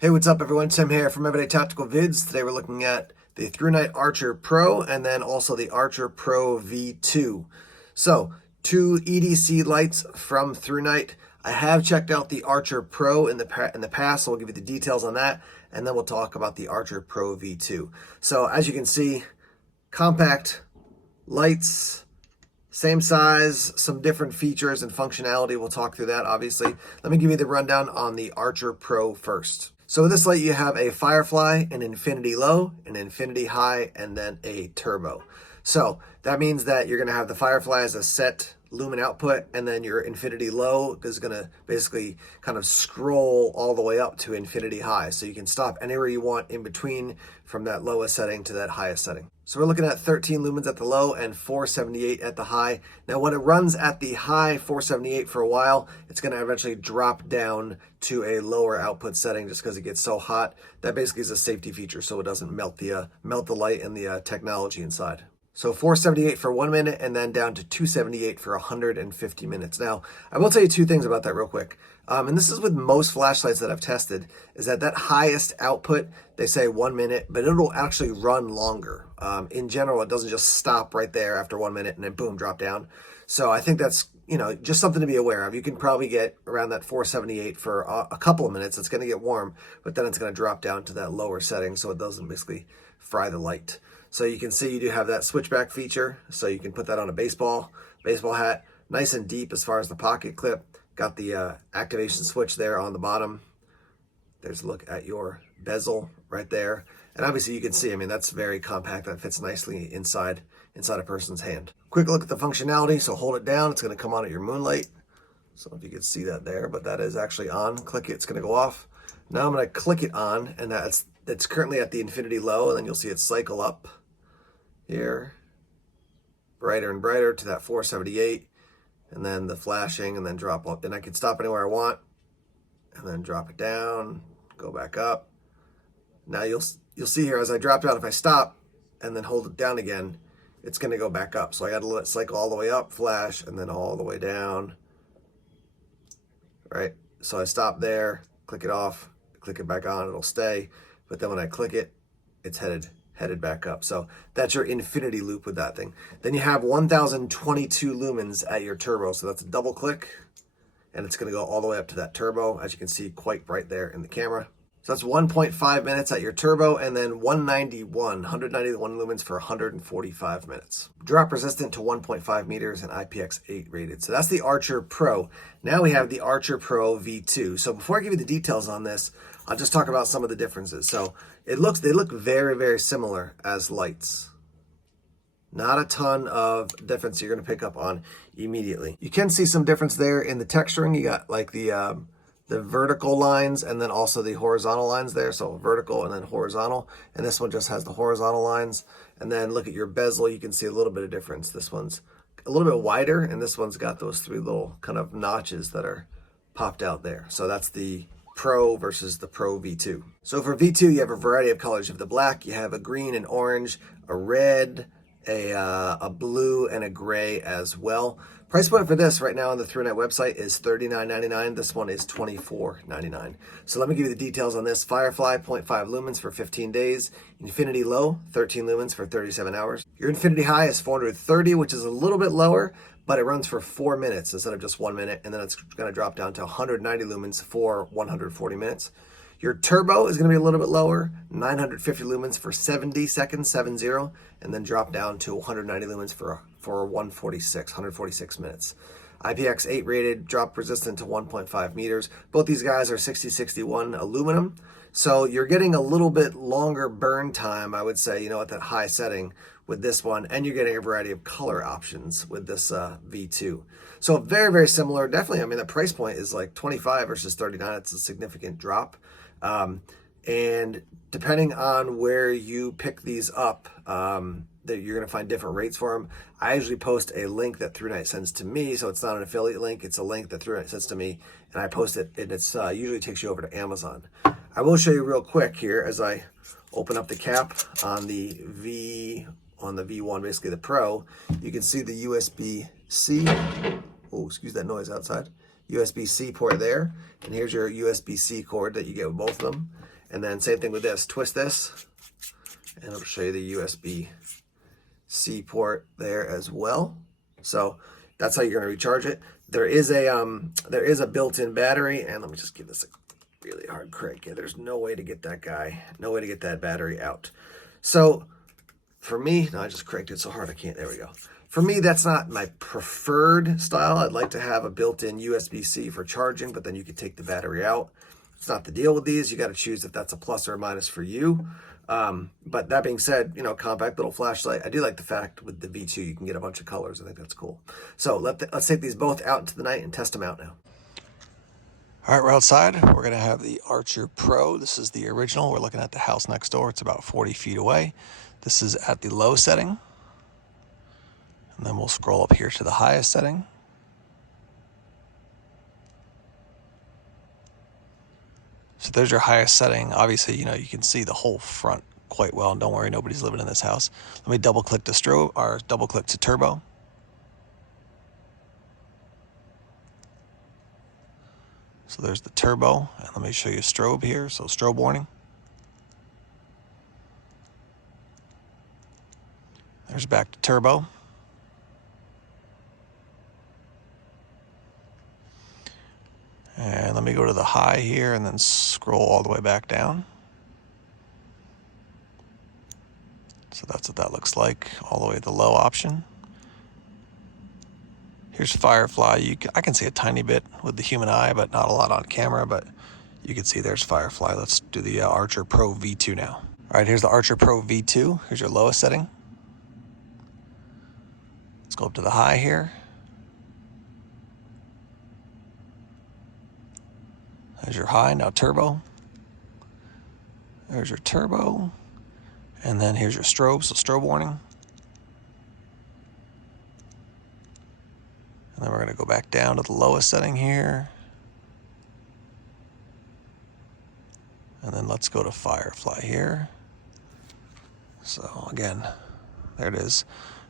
Hey, what's up everyone? Tim here from Everyday Tactical Vids. Today we're looking at the Thrunite Archer Pro and then also the Archer Pro V2. So, two EDC lights from Thrunite. I have checked out the Archer Pro in the past, so we'll give you the details on that, and then we'll talk about the Archer Pro V2. So, as you can see, compact lights, same size, some different features and functionality. We'll talk through that, obviously. Let me give you the rundown on the Archer Pro first. So with this light, you have a Firefly, an Infinity Low, an Infinity High, and then a Turbo. So that means that you're going to have the Firefly as a set lumen output, and then your Infinity Low is going to basically kind of scroll all the way up to Infinity High. So you can stop anywhere you want in between from that lowest setting to that highest setting. So we're looking at 13 lumens at the low and 478 at the high. Now when it runs at the high 478 for a while, it's going to eventually drop down to a lower output setting just because it gets so hot. That basically is a safety feature so it doesn't melt the light and the technology inside. So 478 for 1 minute and then down to 278 for 150 minutes. Now, I will tell you two things about that real quick. And this is with most flashlights that I've tested, is that highest output, they say 1 minute, but it'll actually run longer. In general, it doesn't just stop right there after 1 minute and then boom, drop down. So I think that's, just something to be aware of. You can probably get around that 478 for a couple of minutes. It's going to get warm, but then it's going to drop down to that lower setting so it doesn't basically fry the light. So you can see you do have that switchback feature, so you can put that on a baseball hat, nice and deep as far as the pocket clip. Got the activation switch there on the bottom. There's a look at your bezel right there. And obviously you can see, that's very compact. That fits nicely inside a person's hand. Quick look at the functionality. So hold it down. It's going to come on at your moonlight. So if you can see that there, but that is actually on. Click it, it's going to go off. Now I'm going to click it on, and it's currently at the Infinity Low, and then you'll see it cycle up here, brighter and brighter to that 478, and then the flashing, and then drop up. Then I can stop anywhere I want, and then drop it down, go back up. Now you'll see here as I drop down, if I stop and then hold it down again, it's going to go back up. So I got to let it cycle all the way up, flash, and then all the way down. Right? So I stop there, click it off, click it back on, it'll stay. But then when I click it, it's headed back up. So that's your infinity loop with that thing. Then you have 1022 lumens at your turbo. So that's a double click, and it's going to go all the way up to that turbo, as you can see, quite bright there in the camera. So that's 1.5 minutes at your turbo, and then 191 lumens for 145 minutes. Drop resistant to 1.5 meters and IPX8 rated. So that's the Archer Pro. Now we have the Archer Pro V2. So before I give you the details on this, I'll just talk about some of the differences. So they look very, very similar as lights. Not a ton of difference you're going to pick up on immediately. You can see some difference there in the texturing. You got like the vertical lines and then also the horizontal lines there. So vertical and then horizontal. And this one just has the horizontal lines. And then look at your bezel. You can see a little bit of difference. This one's a little bit wider, and this one's got those three little kind of notches that are popped out there. So that's the Pro versus the Pro V2. So for V2, you have a variety of colors. You have the black, you have a green, an orange, a red, a blue, and a gray as well. Price point for this right now on the Thrunite website is $39.99. This one is $24.99. So let me give you the details on this. Firefly, 0.5 lumens for 15 days. Infinity Low, 13 lumens for 37 hours. Your Infinity High is 430, which is a little bit lower, but it runs for 4 minutes instead of just 1 minute, and then it's going to drop down to 190 lumens for 140 minutes. Your turbo is going to be a little bit lower, 950 lumens for 70 seconds, 70, and then drop down to 190 lumens for 146 minutes. IPX8 rated, drop resistant to 1.5 meters. Both these guys are 6061 aluminum, so you're getting a little bit longer burn time, I would say, at that high setting with this one, and you're getting a variety of color options with this V2. So very, very similar. Definitely, the price point is like 25 versus 39. It's a significant drop. And depending on where you pick these up, that you're going to find different rates for them. I usually post a link that Thrunite sends to me, so it's not an affiliate link. It's a link that Thrunite sends to me, and I post it, and it's usually takes you over to Amazon. I will show you real quick here as I open up the cap on the V1, basically the Pro. You can see the USB-C. Oh, excuse that noise outside. USB-C port there, and here's your USB-C cord that you get with both of them. And then same thing with this, twist this, and I'll show you the USB-C port there as well. So that's how you're going to recharge it. There is a built-in battery, and let me just give this a really hard crank. Yeah, there's no way to get that battery out. So for me, no, I just cranked it so hard I can't. There we go. For me, that's not my preferred style. I'd like to have a built-in USB-C for charging, but then you can take the battery out. It's not the deal with these. You got to choose if that's a plus or a minus for you. But that being said, you know, compact little flashlight. I do like the fact with the V2 you can get a bunch of colors. I think that's cool. So let's take these both out into the night and test them out now. All right, we're outside. We're going to have the Archer Pro. This is the original. We're looking at the house next door. It's about 40 feet away. This is at the low setting. And then we'll scroll up here to the highest setting. So there's your highest setting. Obviously, you know, you can see the whole front quite well. And don't worry, nobody's living in this house. Let me double click to strobe, or double click to turbo. So there's the turbo, and let me show you strobe here. So strobe warning. There's back to turbo. And let me go to the high here and then scroll all the way back down. So that's what that looks like, all the way to the low option. Here's Firefly. I can see a tiny bit with the human eye, but not a lot on camera, but you can see there's Firefly. Let's do the Archer Pro V2 now. All right, here's the Archer Pro V2. Here's your lowest setting. Let's go up to the high here. There's your high, now turbo. There's your turbo. And then here's your strobe, so strobe warning. And then we're going to go back down to the lowest setting here. And then let's go to Firefly here. So again, there it is.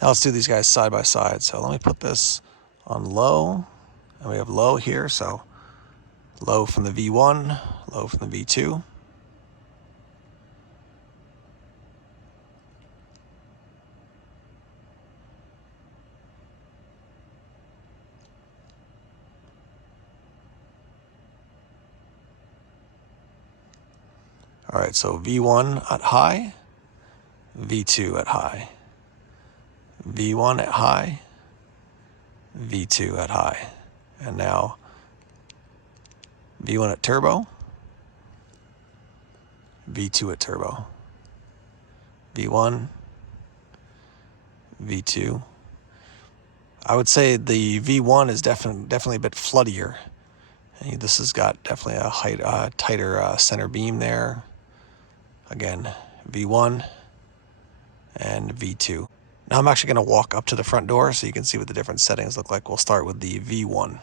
Now let's do these guys side by side. So let me put this on low. And we have low here, so low from the V1, low from the V2. All right, so V1 at high, V2 at high, V1 at high, V2 at high. And now V1 at turbo, V2 at turbo, V1, V2. I would say the V1 is definitely a bit floodier. And this has got definitely a tighter center beam there. Again, V1 and V2. Now I'm actually going to walk up to the front door so you can see what the different settings look like. We'll start with the V1.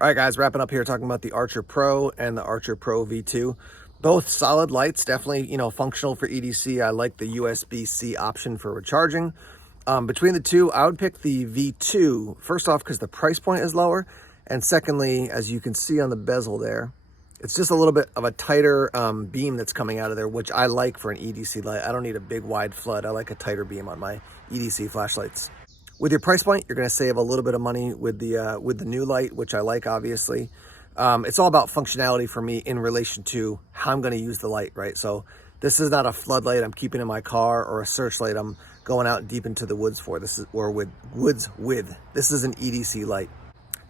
All right, guys, wrapping up here talking about the Archer Pro and the Archer Pro V2. Both solid lights, definitely, functional for EDC. I like the USB-C option for recharging. Between the two, I would pick the V2, first off, because the price point is lower. And secondly, as you can see on the bezel there, it's just a little bit of a tighter beam that's coming out of there, which I like for an EDC light. I don't need a big wide flood. I like a tighter beam on my EDC flashlights. With your price point, you're going to save a little bit of money with the new light, which I like, obviously. It's all about functionality for me in relation to how I'm going to use the light, right? So this is not a floodlight I'm keeping in my car or a searchlight I'm going out deep into the woods for. This is This is an EDC light.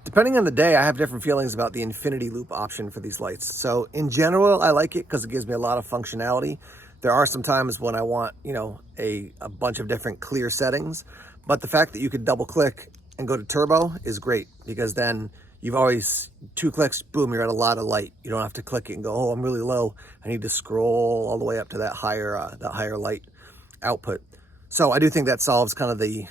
Depending on the day, I have different feelings about the infinity loop option for these lights. So in general, I like it because it gives me a lot of functionality. There are some times when I want, a bunch of different clear settings, but the fact that you could double click and go to turbo is great, because then you've always 2 clicks, boom, you're at a lot of light. You don't have to click it and go, oh, I'm really low. I need to scroll all the way up to that higher light output. So I do think that solves kind of the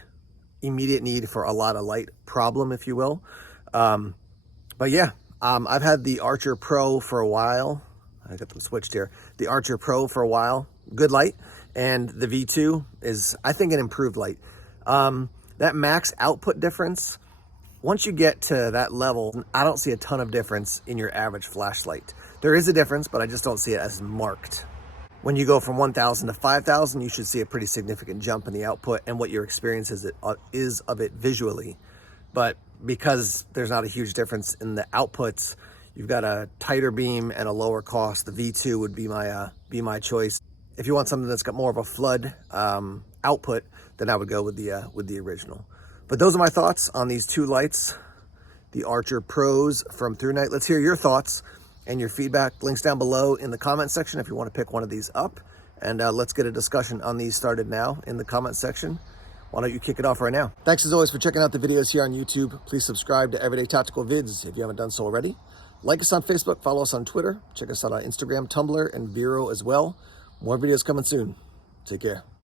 immediate need for a lot of light problem, if you will. But yeah, I've had the Archer Pro for a while. I got them switched here. The Archer Pro for a while, good light. And the V2 is, I think, an improved light. That max output difference, once you get to that level, I don't see a ton of difference in your average flashlight. There is a difference, but I just don't see it as marked. When you go from 1,000 to 5,000, you should see a pretty significant jump in the output and what your experience is of it visually. But because there's not a huge difference in the outputs, you've got a tighter beam and a lower cost. The V2 would be my choice. If you want something that's got more of a flood output, then I would go with the original. But those are my thoughts on these two lights, the Archer Pros from Thrunite. Let's hear your thoughts and your feedback. Links down below in the comment section if you want to pick one of these up. And let's get a discussion on these started now in the comment section. Why don't you kick it off right now? Thanks as always for checking out the videos here on YouTube. Please subscribe to Everyday Tactical Vids if you haven't done so already. Like us on Facebook, follow us on Twitter, check us out on Instagram, Tumblr, and Vero as well. More videos coming soon. Take care.